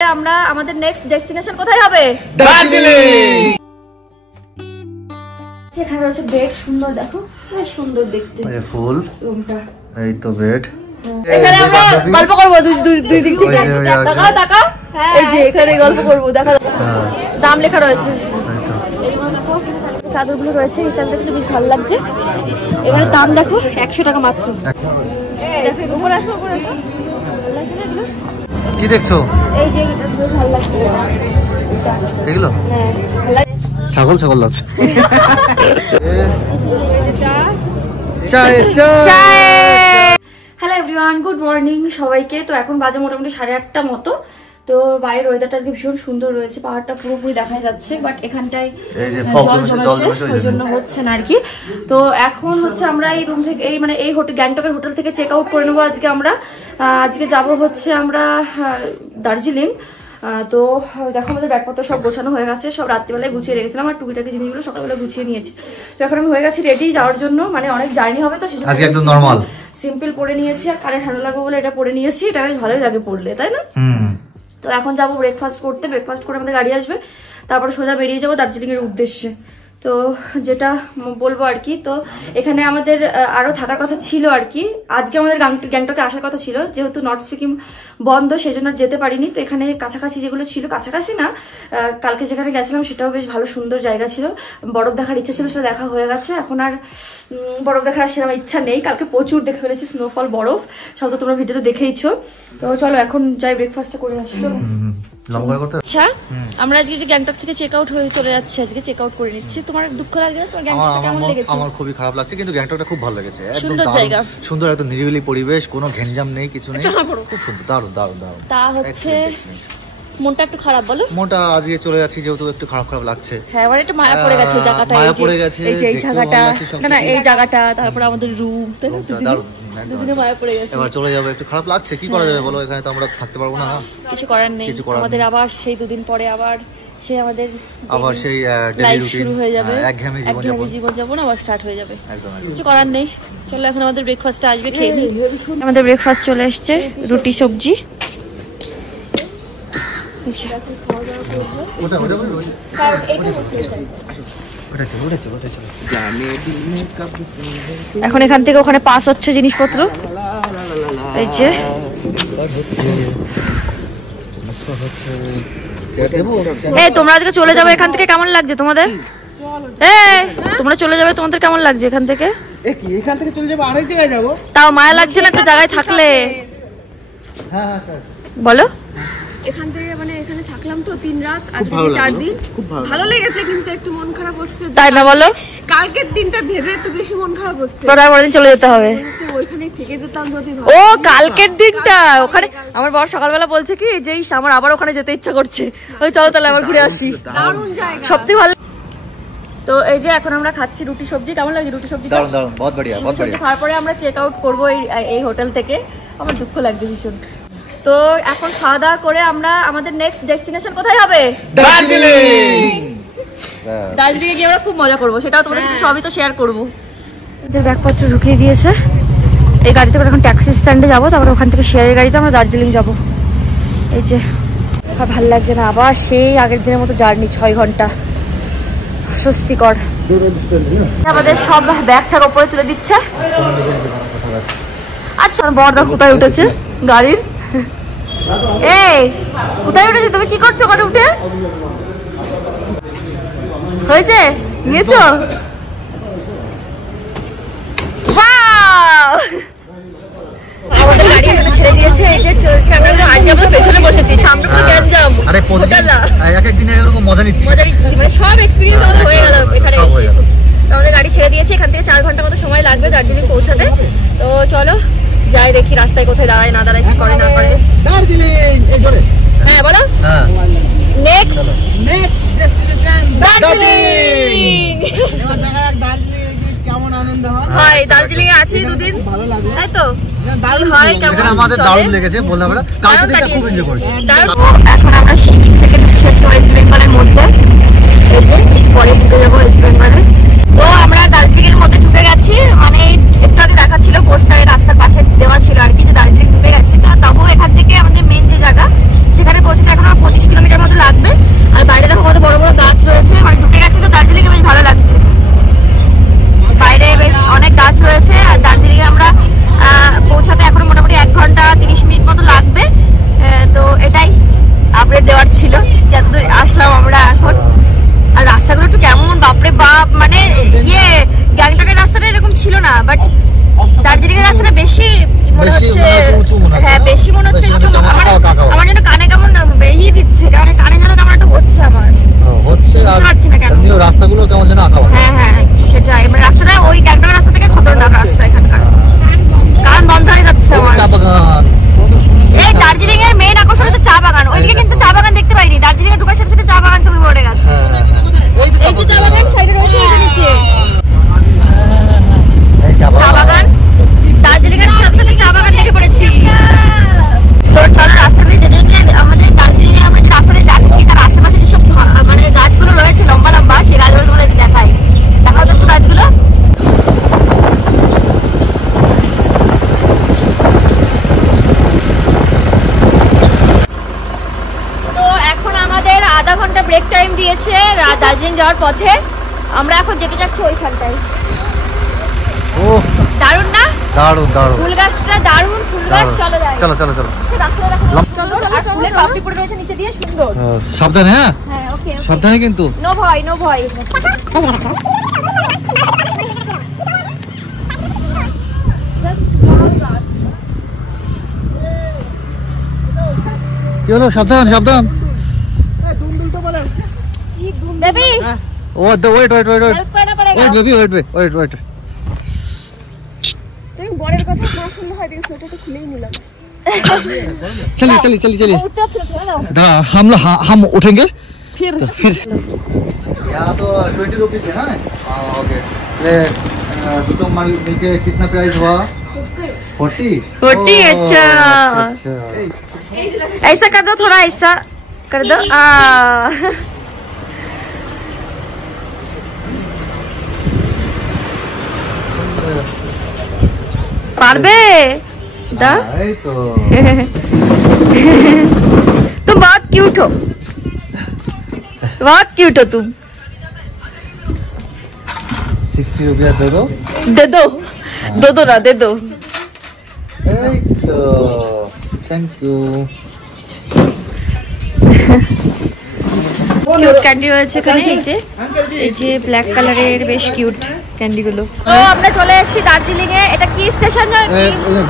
আমরা আমাদের next destination কোথায় হবে? দার্জিলিং। এখানে রয়েছে বেড, সুন্দর দেখো, বেশ সুন্দর দেখতে। এই ফুল রুমটা, এই তো বেড। এখানে আমরা গল্প করব দুই দিক থেকে। টাকা টাকা, এই যে এখানে গল্প করব, দেখা দাম লেখা রয়েছে। চাদরগুলো রয়েছে, এই চাদরটা কিন্তু বেশ ভালো লাগছে। এখানে দাম দেখো 100 টাকা মাত্র। দেখো উপরে আসো, উপরে আসো। ভালো লাগছে না এগুলো? কি দেখছো? এই যে এটা বেশ ভালো লাগছে এগুলো। হ্যাঁ ভালো লাগছে। ছাগল ছাগল লাগছে। হ্যালো এভরিওয়ান, গুড মর্নিং সবাইকে। তো এখন বাজে মোটামুটি 8:30 মতো। তো বাইরের ওয়েদারটা আজকে ভীষণ সুন্দর রয়েছে, পাহাড়টা পুরোপুরি দেখা যাচ্ছে, বাট এখানটায় জল জমেছে, ওই জন্য হচ্ছে না আর কি। তো এখন হচ্ছে আমরা এই রুম থেকে এই হোটেল গ্যাংটকের হোটেল থেকে চেক আউট করে নেবো। আজকে যাবো হচ্ছে আমরা দার্জিলিং। তো দেখো আমাদের ব্যাগপত্র সব গোছানো হয়ে গেছে, সব রাত্রিবেলায় গুছিয়ে রেখেছিলাম, আর টুকিটাকি জিনিসগুলো সকালবেলা গুছিয়ে নিয়েছি। তো এখন আমি হয়ে গেছি রেডি যাওয়ার জন্য, মানে অনেক জার্নি হবে তো আজকে একদম নরমাল সিম্পল পরে নিয়েছি, আর কানে ঠান্ডা লাগবে বলে এটা পরে নিয়েছি। এটা বেশ ভালোই লাগে পরলে, তাই না? তো এখন যাবো ব্রেকফাস্ট করতে, ব্রেকফাস্ট করে আমাদের গাড়ি আসবে, তারপরে সোজা বেরিয়ে যাবো দার্জিলিং এর উদ্দেশ্যে। তো যেটা বলবো আর কি, তো এখানে আমাদের আরো থাকার কথা ছিল আর কি। আজকে আমাদের গ্যাংটকে আসার কথা ছিল, যেহেতু নর্থ সিকিম বন্ধ সেই জন্য যেতে পারিনি। তো এখানে কাছাকাছি যেগুলো ছিল, কাছাকাছি না, কালকে যেখানে গেছিলাম সেটাও বেশ ভালো সুন্দর জায়গা ছিল। বরফ দেখার ইচ্ছা ছিল, সেটা দেখা হয়ে গেছে। এখন আর বরফ দেখার সেরকম ইচ্ছা নেই। কালকে প্রচুর দেখে ফেলেছি স্নোফল, বরফ সব তো তোমরা ভিডিওতে দেখেইছো। তো চলো এখন যাই ব্রেকফাস্টটা করে আসি। আচ্ছা, আমরা আজকে যে গ্যাংটক থেকে চেক আউট হয়ে চলে যাচ্ছি, আজকে চেক আউট করে নিচ্ছি। তোমার দুঃখ লাগে না? তোমার গ্যাংটকটা কেমন লেগেছে? আমার খুবই খারাপ লাগছে, কিন্তু গ্যাংটকটা খুব ভালো লেগেছে। সুন্দর জায়গা, সুন্দর, একদম নিরিবিলি পরিবেশ, কোনো ঘেঞ্জাম নেই, কিছু নেই, খুব সুন্দর, দারুণ দারুণ দারুণ। তা হচ্ছে মনটা একটু খারাপ, বলো? মনটা আজকে চলে যাচ্ছি যেহেতু একটু খারাপ খারাপ লাগছে। হ্যাঁ, মানে একটু মায়া পড়ে গেছে জায়গাটা, মায়া পড়ে গেছে এই যে এই জায়গাটা, না এই জায়গাটা, তারপর আমাদের রুম, দুদিনে মায়া পড়ে গেছে। এবার চলে যাবে, একটু খারাপ লাগছে, কি করা যাবে বলো? এখানে তো আমরা থাকতে পারবো না, কিছু করার নেই। আমাদের আবার সেই দুদিন পরে আবার সেই লাইফ শুরু হয়ে যাবে, একঘেয়েমি জীবনযাপন আবার স্টার্ট হয়ে যাবে, কিছু করার নেই। চলো এখন আমাদের ব্রেকফাস্টটা আসবে, খেয়ে নিই। আমাদের ব্রেকফাস্ট চলে এসছে, রুটি সবজি। এখন এখান থেকে ওখানে পাস হচ্ছে জিনিসপত্র, এই যে তোমরা আজকে চলে যাবে এখান থেকে, কেমন লাগছে তোমাদের? তোমরা চলে যাবে, তোমাদের কেমন লাগছে এখান থেকে? এখান থেকে চলে যাবো, আরেক জায়গায় যাবো, তাও মায়া লাগছে না একটা জায়গায় থাকলে? বলো। এখান থেকে মানে এখানে থাকলাম তো 3 রাত, আজকে 4 দিন, খুব ভালো লেগেছে, কিন্তু একটু মন খারাপ হচ্ছে, তাই না বলো? কালকের দিনটা ভেবে একটু বেশি মন খারাপ হচ্ছে। পরের দিন চলে যেতে হবে, ওইখানে থেকে যেতাম যদি ভালো। ও কালকের দিনটা ওখানে আমার বর সকালবেলা বলছে কি যে আমার আবার ওখানে যেতে ইচ্ছা করছে, ওই চলো তাহলে আবার ঘুরে আসি, দারুণ জায়গা, সবথেকে ভালো। তো এই যে এখন আমরা খাচ্ছি রুটি সবজি, কেমন লাগে রুটি সবজি? দারুণ দারুণ, বহুত বড়িয়া, বহুত বড়িয়া। তারপরে আমরা চেক আউট করবো এই হোটেল থেকে। আমার দুঃখ লাগছে ভীষণ। তো এখন খাওয়া দাওয়া করে আমরা আমাদের নেক্সট ডেস্টিনেশন কোথায় হবে? দার্জিলিং। দার্জিলিং এ গিয়ে আমরা খুব মজা করবো, সেটাও তোমাদের সাথে সবই তো শেয়ার করবো। ব্যাগপত্র ঢুকিয়ে দিয়েছে, এই গাড়িতে করে এখন ট্যাক্সি স্ট্যান্ডে যাবো, তারপরে ওখান থেকে শেয়ারের গাড়িতে আমরা দার্জিলিং যাবো। এই যে ভাল লাগছে না, আবার সেই আগের দিনের মতো জার্নি, 6 ঘন্টা, স্বস্তিকর। আমাদের সব ব্যাগ ঠ্যাগ উপরে তুলে দিচ্ছে। আচ্ছা বড়দা কোথায় উঠেছে গাড়ির? কোথায় উঠেছে? তুমি কি করছো ওখানে উঠে? হয়েছে, নিয়েছো? আমাদের গাড়ি এখানে ছেড়ে দিয়েছে, এই যে চলছে। আমরা পেছনে বসেছি, সামনে গ্যাঞ্জাম। আরে এক এক দিনে এরকম মজা নিচ্ছি, মানে সব এক্সপেরিয়েন্স আমাদের হয়ে গেল এখানে এসে। আমাদের গাড়ি ছেড়ে দিয়েছে, এখান থেকে 4 ঘন্টা মতো সময় লাগবে দার্জিলিং পৌঁছাতে। তো চলো যাই, দেখি রাস্তায় কোথায় দাঁড়ায় না দাঁড়ায়, কি করে না করে। দার্জিলিং, এই ধরে। হ্যাঁ বলো। Next destination Darjeeling. এবার দেখা যাক দার্জিলিং কেমন আনন্দ হয়। হয় দার্জিলিং এ আছি 2 দিন, ভালো লাগে, তাই তো? দারুণ হয়, কেমন এখানে আমাদের দারুণ লেগেছে, বললাম আমরা কালকে দিনটা খুব এনজয় করেছি। এখন আমরা সিকিম থেকে ঢুকছি ওয়েস্ট বেঙ্গলের মধ্যে, এই যে পরে ঢুকে যাবো ওয়েস্ট বেঙ্গলে। তো আমরা দার্জিলিং এর মধ্যে ঢুকে গেছি, মানে একটু আগে দেখাচ্ছিল পোস্টারে, রাস্তার পাশে দেওয়া ছিল আর কি, যে দার্জিলিং ঢুকে গেছি। তো তবুও এখান থেকে আমাদের মেন যে জায়গা সেখানে পৌঁছতে এখন বাট দার্জিলিং এর রাস্তাটা বেশি মনে হচ্ছে, হ্যাঁ বেশি মনে হচ্ছে একটু আমার যেন কানে কেমন ইয়ে দিচ্ছে, কারণ কানে যেন কেমন একটা হচ্ছে আমার হচ্ছে, আর এমনিও রাস্তাগুলো কেমন যেন আঁকা বাঁকা। হ্যাঁ সেটাই, মানে রাস্তাটা ওই গ্যাংটক রাস্তা থেকে খতরনাক রাস্তা এখানকার, কারণ বন্ধ হয়ে যাচ্ছে আমার। চা বাগান, এই দার্জিলিং এর মেইন আকর্ষণ হচ্ছে চা বাগান, ওইদিকে কিন্তু চা বাগান দেখতে পাইনি, দার্জিলিং এর ঢোকার সাথে সাথে চা বাগান ছবি পড়ে গেছে। এই যে চা বাগান সাইডে রয়েছে, এই নিচে চা বাগান, দার্জিলিং এর সাথে সাথে চা বাগান দেখে পড়েছি। তো চলো রাস্তা দিয়ে যেতে যেতে আমাদের দার্জিলিং এ আমরা যে রাস্তাতে যাচ্ছি তার আশেপাশে যেসব মানে গাছগুলো রয়েছে লম্বা লম্বা, সেই গাছগুলো তোমাদের দেখাই, দেখাও তো একটু গাছগুলো। তো এখন আমাদের আধা ঘন্টা ব্রেক টাইম দিয়েছে দার্জিলিং যাওয়ার পথে, আমরা এখন যেতে যাচ্ছি ওইখানটায়। ও দারুণ না? দারুণ দারুণ, ফুল গাছটা দারুণ, ফুল গাছ। চলো যাই, চলো চলো চলো, রাস্তাটা দেখো, চলো আর ফুলের পাপড়ি পড়ে রয়েছে নিচে দিয়ে, সুন্দর। সাবধানে, হ্যাঁ হ্যাঁ ওকে সাবধানে কিন্তু, নো ভয় নো ভয়। কি হলো? সাবধান সাবধান। Baby wait wait wait wait help করনা পড়েগা। Wait baby, wait wait wait. তুমি বরের কথা না শুনলে হয়, দেখি সোয়েটারটা খুলেই নিলাম। चलिए चलिए चलिए चलिए, उठते हैं ना हम उठेंगे फिर तो फिर। यहाँ तो 20 रुपीज है ना? ओके, तो मिलके कितना प्राइस हुआ? 40। 40, अच्छा ऐसा कर दो, थोड़ा ऐसा कर दो। पारबे दा तो तुम बहुत क्यूट हो, बहुत क्यूट हो तुम। 60 रुपया दे दो, दे दो, दो दो ना दे दो। तो थैंक यू। কিউট ক্যান্ডি রয়েছে এখানে, এই যে ব্ল্যাক কালারের বেশ কিউট ক্যান্ডি গুলো। তো আমরা চলে এসেছি দার্জিলিং এ, এটা কি স্টেশন?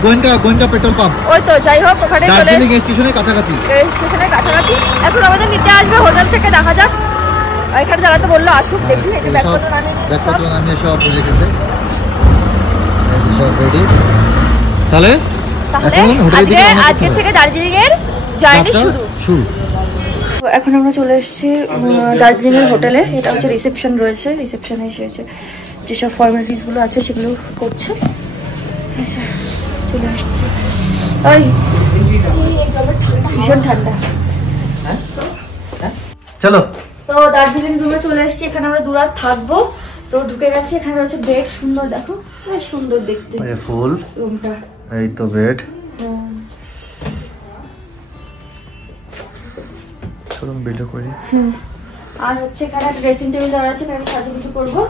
গোয়েন্কা petrol pump. ওই তো, যাই হোক ওখানে চলে দার্জিলিং স্টেশনের কাছাকাছি, স্টেশনের কাছাকাছি। এখন আমাদের নিতে আসবে হোটেল থেকে, দেখা যাক। এখানে যারা তো বললো আসুক, দেখি এই যে ব্যাগপত্র নামিয়ে সব রেখেছে, সব রেডি। তাহলে আজকে থেকে দার্জিলিং এর জার্নি শুরু। এখন আমরা চলে এসেছি দার্জিলিং এর হোটেলে, এটা হচ্ছে রিসেপশন রয়েছে, রিসেপশনে এসে যেসব ফর্মালিটিস গুলো আছে সেগুলো করছে। চলে আসছে, ভীষণ ঠান্ডা। চলো, তো দার্জিলিং রুমে চলে এসেছি, এখানে আমরা 2 রাত থাকবো। তো ঢুকে গেছি, এখানে রয়েছে বেড, সুন্দর দেখো, বেশ সুন্দর দেখতে ফুল রুমটা। এই তো বেড, চলুন ভিডিও করি। আর হচ্ছে এখানে একটা ড্রেসিং টেবিল দেওয়া আছে, এখানে সাজুগুজু করবো।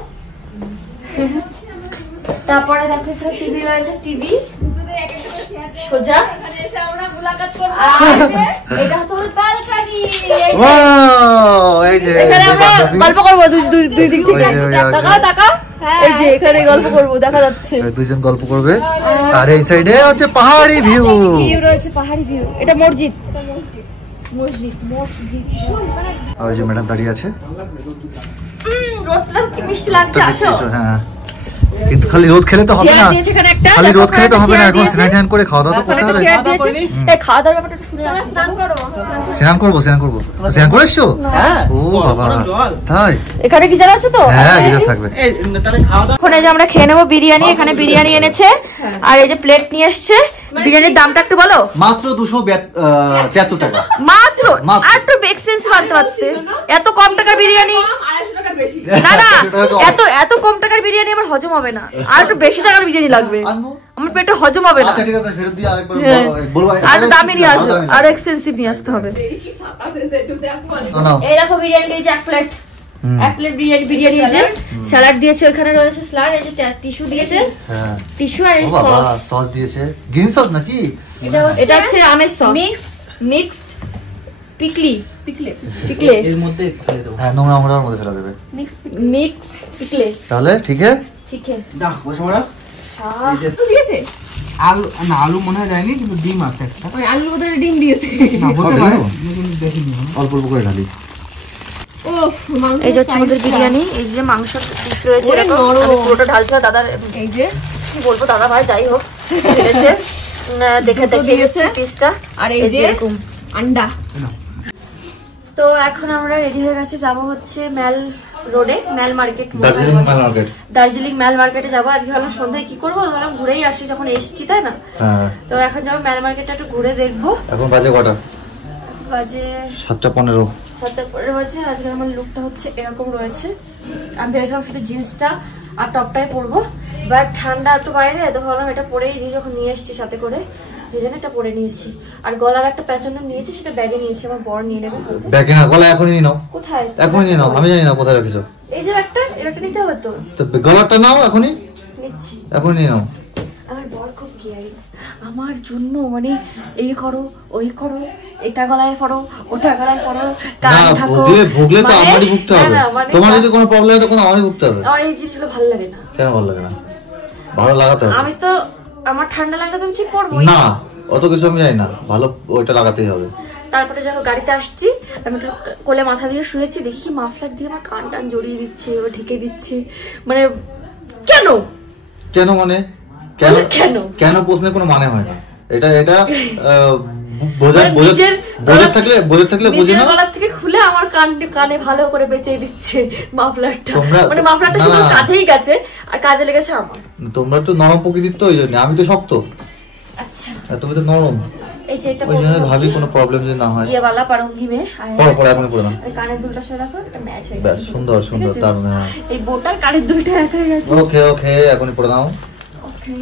তারপরে দেখো এখানে টিভি রয়েছে, টিভি সোজা। এটা হচ্ছে ব্যালকনি, এখানে আমরা গল্প করবো দুই দিক থেকে। তাকাও তাকাও, এই যে এখানে গল্প করবো, দেখা যাচ্ছে দুইজন গল্প করবে। আর এই সাইডে হচ্ছে পাহাড়ি ভিউ, ভিউ রয়েছে, পাহাড়ি ভিউ। এটা মসজিদ, মসজিদ মসজিদ। ওই যে ম্যাডাম দাঁড়িয়ে আছে, রোদটা কি মিষ্টি লাগছে। আসো। হ্যাঁ, কিন্তু খালি রোদ খেলে তো হবে না, খালি রোদ খেলে তো হবে না, এখন স্নান করে খাওয়া দাওয়া করতে হবে। এই খাওয়া দাওয়ার ব্যাপারটা শুনে আসো। স্নান করবো, স্নান করবো। স্নান করে এসছো? ও বাবা, তাই? এখানে গিজার আছে তো? হ্যাঁ, গিজার থাকবে। এখন এই যে আমরা খেয়ে নেবো বিরিয়ানি, এখানে বিরিয়ানি এনেছে আর এই যে প্লেট নিয়ে এসছে। বিরিয়ানির দামটা একটু বলো। মাত্র 273 টাকা মাত্র। আর একটু এক্সপেন্সিভ আনতে পারছে, এত কম টাকার বিরিয়ানি। না না, এত কম টাকার বিরিয়ানি আমার হজম হবে না, আর একটু বেশি টাকার বিরিয়ানি লাগবে, আমার পেটে হজম হবে না। আচ্ছা ঠিক আছে, ফেরত দিয়ে আরেকবার বলবো, আর দামি নিয়ে আসবে, আর এক্সপেন্সিভ নিয়ে আসতে হবে। এই দেখো বিরিয়ানি দিয়েছে এক প্লেট, বিরিয়ানি দিয়েছে, স্যালাড দিয়েছে, ওখানে রয়েছে স্যালাড, এই যে টিস্যু দিয়েছে, টিস্যু আর এই সস দিয়েছে, গ্রিন সস নাকি? এটা হচ্ছে আমের সস, মিক্সড পিকলে এর মধ্যে ফেলে দেব। হ্যাঁ, নোংরার মধ্যে ফেলে দেবে, মিক্স পিকলে। তাহলে ঠিক আছে, ঠিক আছে। দাও বসে পড়ো। দিয়েছে আলু না, আলু মনে হয় যায়নি, কিন্তু ডিম আছে একটা। ওই আলুর বদলে ডিম দিয়েছে। না, হতে পারে, কিন্তু দেখিনি। অল্প অল্প করে ঢালি। এই যে হচ্ছে আমাদের বিরিয়ানি, এই যে মাংস পিস রয়েছে এরকম, আমি পুরোটা ঢালছি না, দাদার এই যে কি বলবো, দাদা ভাই যাই হোক ঢেলেছে, দেখে দিয়েছে পিসটা। আর এই যে আন্ডা। তো এখন আমরা রেডি হয়ে গেছি, যাবো হচ্ছে ম্যাল রোডে, ম্যাল মার্কেট, দার্জিলিং ম্যাল মার্কেটে যাবো। আজকে ভাবলাম সন্ধ্যায় কি করবো, ভাবলাম ঘুরেই আসি যখন এসছি, তাই না? তো এখন যাবো ম্যাল মার্কেটটা একটু ঘুরে দেখবো। এখন বাজে কটা? বাজে 7:15। 7:15 বাজে। আজকে আমার লুকটা হচ্ছে এরকম রয়েছে, আমি ভেবেছিলাম শুধু জিন্সটা আর টপটাই পরবো, বাট ঠান্ডা তো বাইরে, তো ভাবলাম এটা পরেই যখন নিয়ে এসছি সাথে করে, এই জন্য এটা পরে নিয়েছি। আর গলার একটা প্যাচানো নিয়েছি, সেটা ব্যাগে নিয়েছি, আমার বড় নিয়ে নেবে। ব্যাগে না, গলা এখনই নিয়ে নাও। কোথায়? এখনই নিয়ে নাও, আমি জানি না কোথায় রেখেছো। এই যে একটা নিতে হবে তো। তো গলাটা নাও, এখনই নিচ্ছি। এখনই নিয়ে নাও। আমার বর খুব কেয়ারি আমার জন্য, মানে এই করো ওই করো, এটা গলায় পড়ো ওটা গলায় পড়ো, কান ঢাকো। ভুগলে তো আমারই ভুগতে হবে, তোমার যদি কোনো প্রবলেম হয় তখন আমারই ভুগতে হবে। আমার এই জিনিসগুলো ভালো লাগে না। কেন ভালো লাগে না? ভালো লাগাতে হবে। আমি তো, আমার ঠান্ডা লাগলে তো আমি ঠিক পরবো না, অত কিছু আমি জানি না, ভালো ওইটা লাগাতেই হবে। তারপরে যখন গাড়িতে আসছি, আমি একটু কোলে মাথা দিয়ে শুয়েছি, দেখি মাফলার দিয়ে আমার কান টান জড়িয়ে দিচ্ছে, এবার ঢেকে দিচ্ছে, মানে কেন কেন মানে কেন কেন কেন প্রশ্নের কোনো মানে হয় না। এটা বোঝার থাকলে বুঝে না। গলার থেকে খুলে আমার কানে ভালো করে বেঁচে দিচ্ছে মাফলারটা, মানে মাফলারটা শুধু কাঁধেই গেছে আর কাজে লেগেছে আমার। তোমরা তো নরম প্রকৃতির, তো ওই জন্য, আমি তো শক্ত। আচ্ছা, তুমি তো নরম, এই যে এটা ওই জন্য ভাবি কোনো প্রবলেম যদি না হয়। ये वाला पढ़ूंगी मैं, পরে এখন করে দাও। কানের দুলটা সরে রাখো, এটা ম্যাচ হয়ে বেশ গেছে। সুন্দর সুন্দর, দারুণ। হ্যাঁ, এই বোটার কানের দুলটা এক হয়ে গেছে। ওকে ওকে, এখনই পরে দাও। ওকে,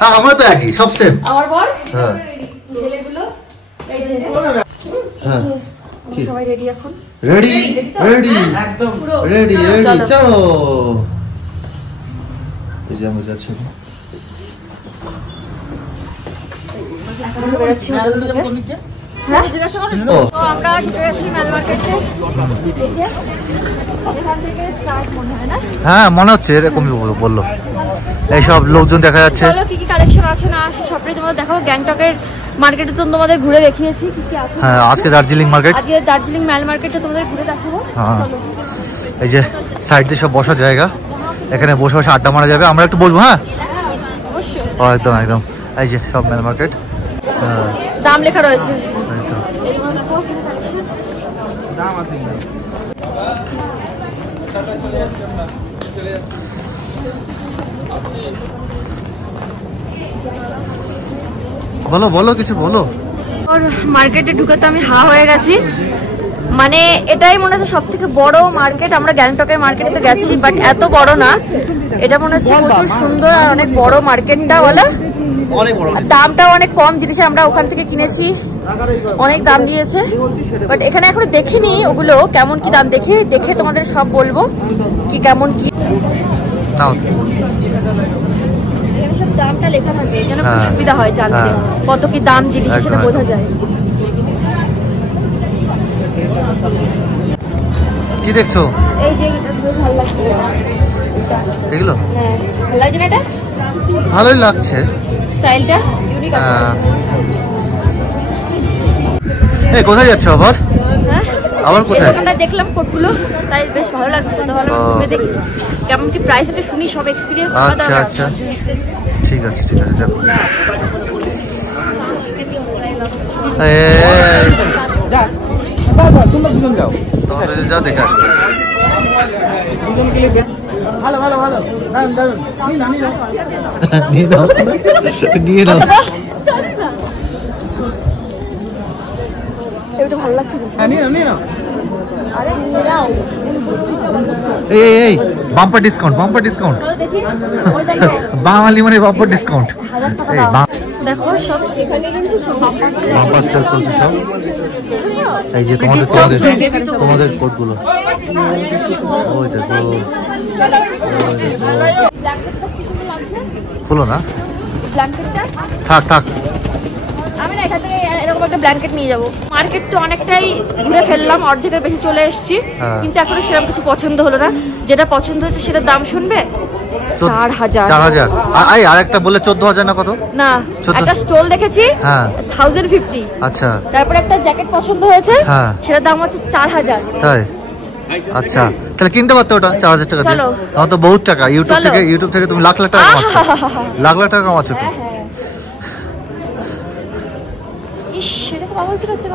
হ্যাঁ, আমরা তো একই, সব সেম। আমার বর, হ্যাঁ ছেলেগুলো এই যে, হ্যাঁ, আমরা সবাই রেডি এখন। রেডি রেডি একদম রেডি রেডি, চলো। চলো। এই যে আমরা যাচ্ছি। এখন আমরা বেরোচ্ছি হোটেল থেকে। হ্যাঁ, জিজ্ঞাসা করুন। ও। তো আমরা ঢুকে গেছি ম্যাল মার্কেটে। এই যে এখান থেকে স্টার্ট মনে হয় না? হ্যাঁ, মনে হচ্ছে এরকমই বললো। এইসব লোকজন দেখা যাচ্ছে। চলো, কি কি কালেকশন আছে না আছে সবটাই তোমাদের দেখাবো। গ্যাংটকের মার্কেটে তো তোমাদের ঘুরে দেখিয়েছি কি কি আছে। হ্যাঁ, আজকে দার্জিলিং মার্কেট, আজকে দার্জিলিং ম্যাল মার্কেটে তোমাদের ঘুরে দেখাবো। হ্যাঁ। চলো। এই যে সাইড দিয়ে সব বসার জায়গা, এখানে বসে বসে আড্ডা মারা যাবে। আমরা একটু বসবো। হ্যাঁ, অবশ্যই। একদম একদম। এই যে সব ম্যাল মার্কেট, দাম লেখা রয়েছে। একদম। এইগুলো দেখো, এখানে কালেকশন। দাম আছে। বলো বলো, কিছু বলো। ওর মার্কেটে ঢুকে তো আমি হা হয়ে গেছি, মানে এটাই মনে হচ্ছে সব থেকে বড় মার্কেট। আমরা গ্যাংটকের মার্কেটে তো গেছি, বাট এত বড় না। এটা মনে হচ্ছে প্রচুর সুন্দর আর অনেক বড় মার্কেটটা, বলো। দামটাও অনেক কম, জিনিস আমরা ওখান থেকে কিনেছি, অনেক দাম দিয়েছে। বাট এখানে এখনো দেখিনি ওগুলো কেমন কি দাম, দেখে তোমাদের সব বলবো কি কেমন কি। এখানে সব দামটা লেখা থাকে, যেন খুব সুবিধা হয় জানতে কত কি দাম জিনিস, সেটা বোঝা যায়। কি দেখছো? এই যে এটা বেশ ভালো লাগছে। এগুলো হ্যাঁ, ভালো লাগছে না? এটা ভালোই লাগছে, স্টাইলটা ইউনিক আছে। এই কোথায় যাচ্ছ আবার? হ্যাঁ, আবার কোথায়? আমরা দেখলাম কোটগুলো, তাই বেশ ভালো লাগছে। তো ভালো ঘুরে দেখি কেমন কি প্রাইস, একটু শুনি, সব এক্সপেরিয়েন্স করা আচ্ছা দরকার। আচ্ছা, ঠিক আছে ঠিক আছে, দেখো। তোমরা দুজন যাও, যা দেখা দুজন গেলে ভালো ভালো ভালো। দারুন দারুন, নিয়ে নাও, নিয়ে নাও। এটা ভালো লাগছে কিন্তু। হ্যাঁ, নিয়ে নাও নিয়ে নাও। আরে নিয়ে নাও। এই এই বাম্পার ডিসকাউন্ট, বাম্পার ডিসকাউন্ট। চলো দেখি, ওই দেখো বাঙালি মানে বাম্পার ডিসকাউন্ট। 1000 টাকা এই দাও। দেখো সব সেখানে কিন্তু সব বাম্পার সেল চলছে সব। এই যে তোমাদের কোডগুলো, ওই দেখো। ব্ল্যাঙ্কেটটা কি সুন্দর লাগছে। খুলো না, ব্ল্যাঙ্কেটটা থাক থাক। আমি না এখান থেকে এরকম একটা ব্ল্যাঙ্কেট নিয়ে যাবো। মার্কেট তো অনেকটাই ঘুরে ফেললাম, অর্ধেকের বেশি চলে এসেছি, কিন্তু এখনো সেরকম কিছু পছন্দ হলো না। যেটা পছন্দ হচ্ছে সেটার দাম শুনবে 4000। আর একটা বলে 14000 না কত? না, একটা স্টোল দেখেছি 1050। আচ্ছা, তারপর একটা জ্যাকেট পছন্দ হয়েছে, সেটার দাম হচ্ছে 4000। তাই? আচ্ছা, তাহলে কিনতে পারতো ওটা 4000 টাকা দিয়ে। আমার তো বহুত টাকা। ইউটিউব থেকে তুমি লাখ লাখ টাকা কামাচ্ছ। লাখ লাখ টাকা কামাচ্ছ তো। ইস, এটা তো ভালো ছিল।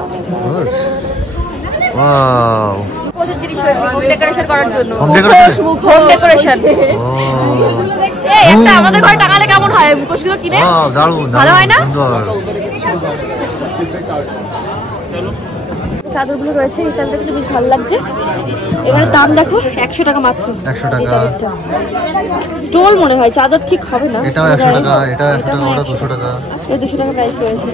ওয়াও, প্রচুর জিনিস হয়েছে হোম ডেকোরেশন করার জন্য। Home decoration. এই একটা আমাদের ঘরে টাঙালে কেমন হয় মুখোশগুলো কিনে? দারুণ, ভালো হয় না? চাদরগুলো রয়েছে, এই চাদরটা কিন্তু বেশ ভালো লাগছে। এখানে দাম দেখো 100 টাকা মাত্র। 100 টাকা। স্টোল মনে হয়, চাদর ঠিক হবে না। এটাও 100 টাকা, এটা 100 টাকা, ওটা 200 টাকা। এই 200 টাকা প্রাইস রয়েছে।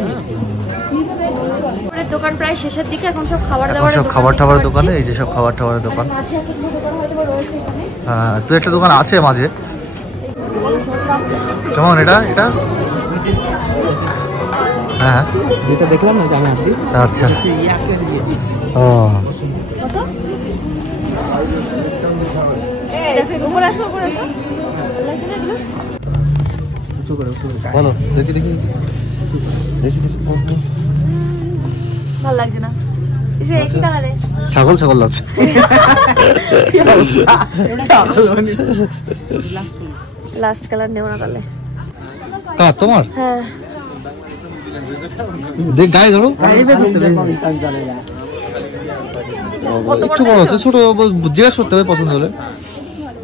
দোকান প্রায় শেষের দিকে, এখন সব খাবার দাবারের সব খাবার টাবারের দোকানে, এই যে সব খাবার টাবারের দোকান। হ্যাঁ, তুই একটা দোকান আছে মাঝে। কেমন এটা? হ্যাঁ, এটা দেখলাম না আমি আসছি। আচ্ছা, ও বলো, দেখি ভালো লাগছে না। ছাগল লাগছে। লাস্ট কালার নেব না তাহলে? তোমার? হ্যাঁ, দেখ গায়ে ধরো। একটু বড় আছে, ছোট জিজ্ঞাসা করতে হবে পছন্দ হলে।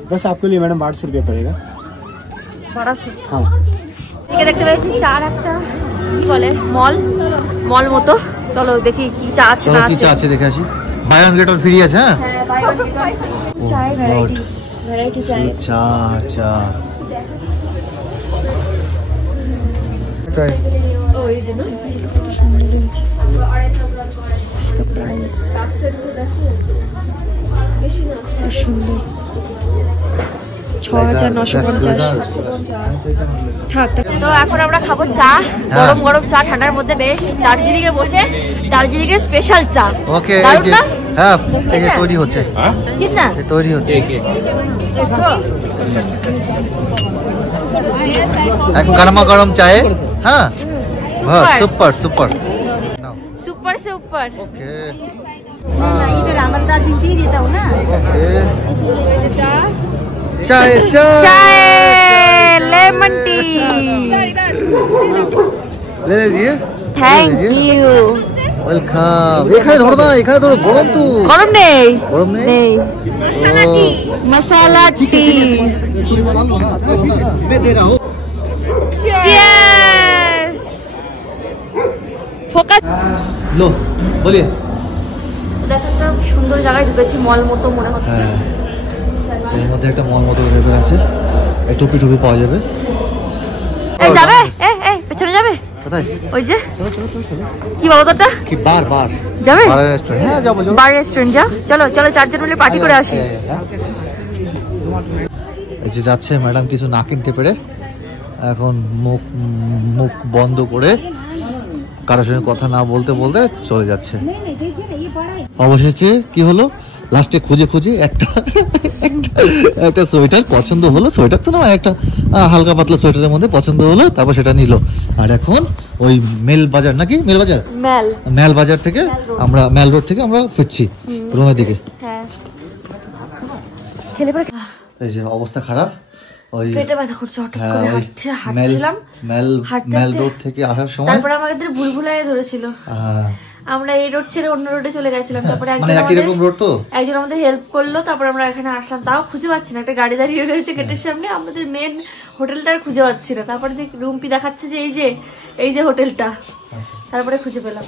बस आपके लिए मैडम 1200 रुपया पड़ेगा। 1200। हाँ, দেখতে পেয়েছি চার একটা কি বলে মল মতো। চলো দেখি কি চা আছে না কি চা আছে দেখে আসি। Buy one get one free আছে। হ্যাঁ, চাই ভ্যারাইটি চাই। চা ওই যে না, প্রাইস সুন্দর 6950। থাক। তো এখন আমরা খাবো চা, গরম গরম চা ঠান্ডার মধ্যে, বেশ দার্জিলিং এ বসে দার্জিলিং এর স্পেশাল চা। ওকে, হ্যাঁ তৈরি হচ্ছে। এক গরমা গরম চায়ে। হ্যাঁ, সুপার। ওকে, इधर हमारे दार्जिलिंग टी देता हूँ ना। चाय लेमन टी ले लीजिए। Thank you, welcome. এখানে ধরো না, এখানে ধরো। গরম তো। গরম নেই। मसाला टी मैं दे रहा हूँ। Cheers। ফোকাস। লো, বলিয়ে। দেখো একটা সুন্দর জায়গায় ঢুকেছি, মল মতো মনে হচ্ছে। এর মধ্যে একটা মল মতো ব্যাপার আছে, একটু টুপি পাওয়া যাবে। এই যাবে, এই পেছনে যাবে কোথায়? ওই যে চলো কি বলো তোটা, কি বার যাবে বার রেস্টুরেন্ট? হ্যাঁ যাবো। বার রেস্টুরেন্ট চলো চারজন মিলে পার্টি করে আসি। এই যে যাচ্ছে ম্যাডাম কিছু না কিনতে পেরে, এখন মুখ বন্ধ করে কারোর সঙ্গে কথা না বলতে চলে যাচ্ছে। অবশেষে কি হলো, লাস্টে খুঁজে একটা সোয়েটার পছন্দ হলো। সোয়েটার তো না, একটা হালকা পাতলা সোয়েটারের মধ্যে পছন্দ হলো, তারপর সেটা নিল। আর এখন ওই মেল বাজার থেকে আমরা মেল রোড থেকে আমরা ফিরছি রুমের দিকে। এই যে অবস্থা খারাপ, ওই পেটে ব্যথা করছে হঠাৎ করে, হাঁটছিলাম মেল রোড থেকে আসার সময়, তারপর আমাদের ভুলভুলাইয়া ধরেছিল। আমরা এই রোড ছেড়ে অন্য রোডে চলে গেছিলাম, তারপরে একজন আমাদের হেল্প করলো, তারপর আমরা এখানে আসলাম। তাও খুঁজে পাচ্ছি না, একটা গাড়ি দাঁড়িয়ে রয়েছে গেটের সামনে, আমাদের মেন হোটেলটা খুঁজে পাচ্ছি না। তারপরে রুমপি দেখাচ্ছে যে এই যে হোটেলটা, তারপরে খুঁজে পেলাম।